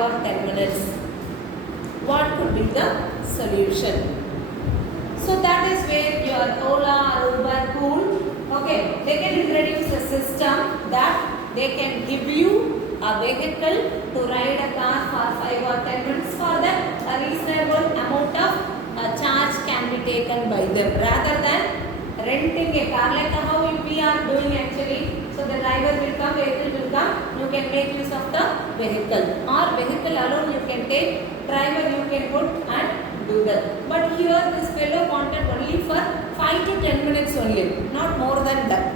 or 10 minutes. What could be the solution? So that is where your Ola or Uber Pool, okay, they can introduce a system that they can give you a vehicle to ride a car for 5 or 10 minutes. For them, a reasonable amount of charge can be taken by them rather than renting a car like how we are doing actually. So the driver will come, vehicle will come, you can make use of the vehicle, or vehicle alone you can take, driver you can put and do that. But here this fellow wanted only for 5 to 10 minutes only, not more than that.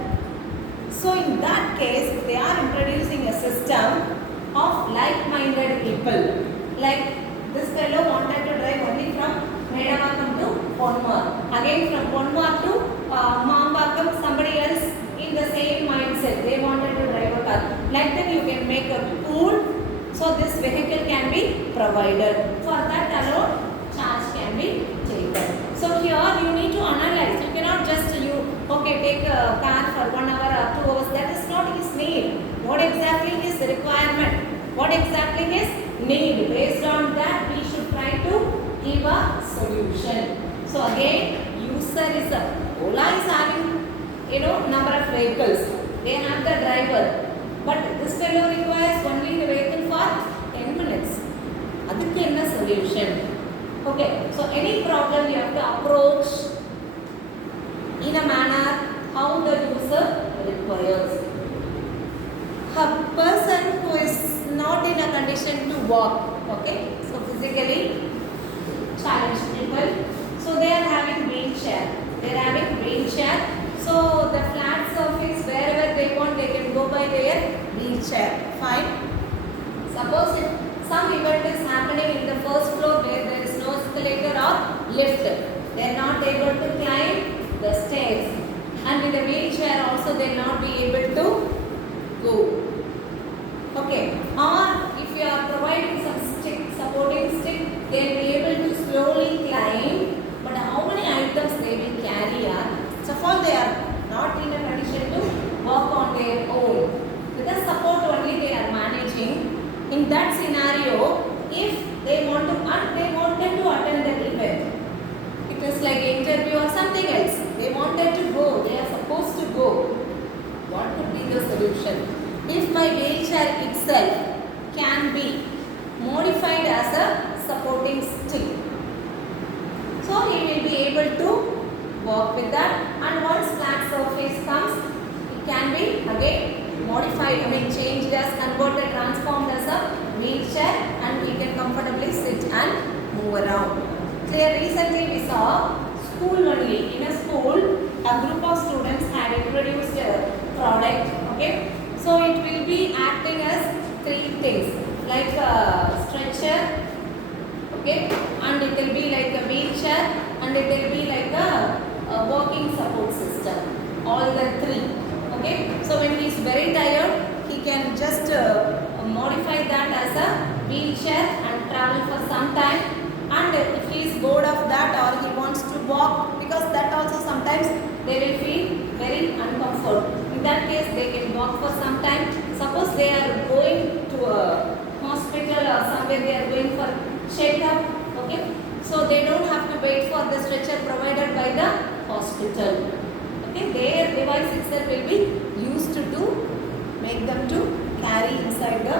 So in that case, they are introducing a system of like-minded people. Like this fellow wanted to drive only from Medavakkam to Ponmar. Again from Ponmar to Mambakkam, somebody else in the same mindset. They wanted to drive a car. Like that you can make a pool. So this vehicle can be provided. For that alone, charge can be taken. So here you need to analyze. You cannot just take a car for 1 hour or 2 hours. That is not his need. What exactly is the requirement? What exactly is need? Based on that, we should try to give a solution. So again, user is Ola is having number of vehicles. They have the driver, but this fellow requires only the vehicle for 10 minutes. Adukku enna solution? Okay, so any problem you have to approach in a manner how the user requires. A person who is not in a condition to walk, okay, so physically challenged people, so they are having wheelchair. So the flat surface wherever they want, they can go by their wheelchair. Fine. Suppose if some event is happening in the first floor where there is no escalator or lift, they are not able to climb the stairs, and with a wheelchair also they will not be able to go. Okay. Or if you are providing some supporting stick, they will be able to slowly climb. But how many items they will carry are? First of all, they are not in a condition to walk on their own. With the support only they are managing. In that scenario, if they wanted to attend the event, it is like an interview or something else. They wanted to go. They are supposed to go. What could be the solution? If my wheelchair itself can be modified as a supporting stick, so he will be able to walk with that, and once flat surface comes, it can be again modified, changed as, converted, transformed as a wheelchair, and he can comfortably sit and move around. Clear. Recently we saw school only. In a school, a group of students had introduced a product. Okay, so it will be acting as 3 things, like a stretcher, okay, and it will be like a wheelchair, and it will be like a walking support system. All the 3. Okay, so when he is very tired, he can just modify that as a wheelchair and travel for some time. And if he is bored of that, or he wants to walk, because that also sometimes they will feel very uncomfortable. In that case, they can walk for some time. Suppose they are going to a hospital or somewhere, they are going for check-up. Okay, so they don't have to wait for the stretcher provided by the hospital. Okay, their device itself will be used to make them to carry inside the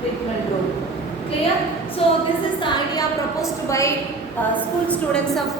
treatment room. Clear? So this is the idea proposed by school students of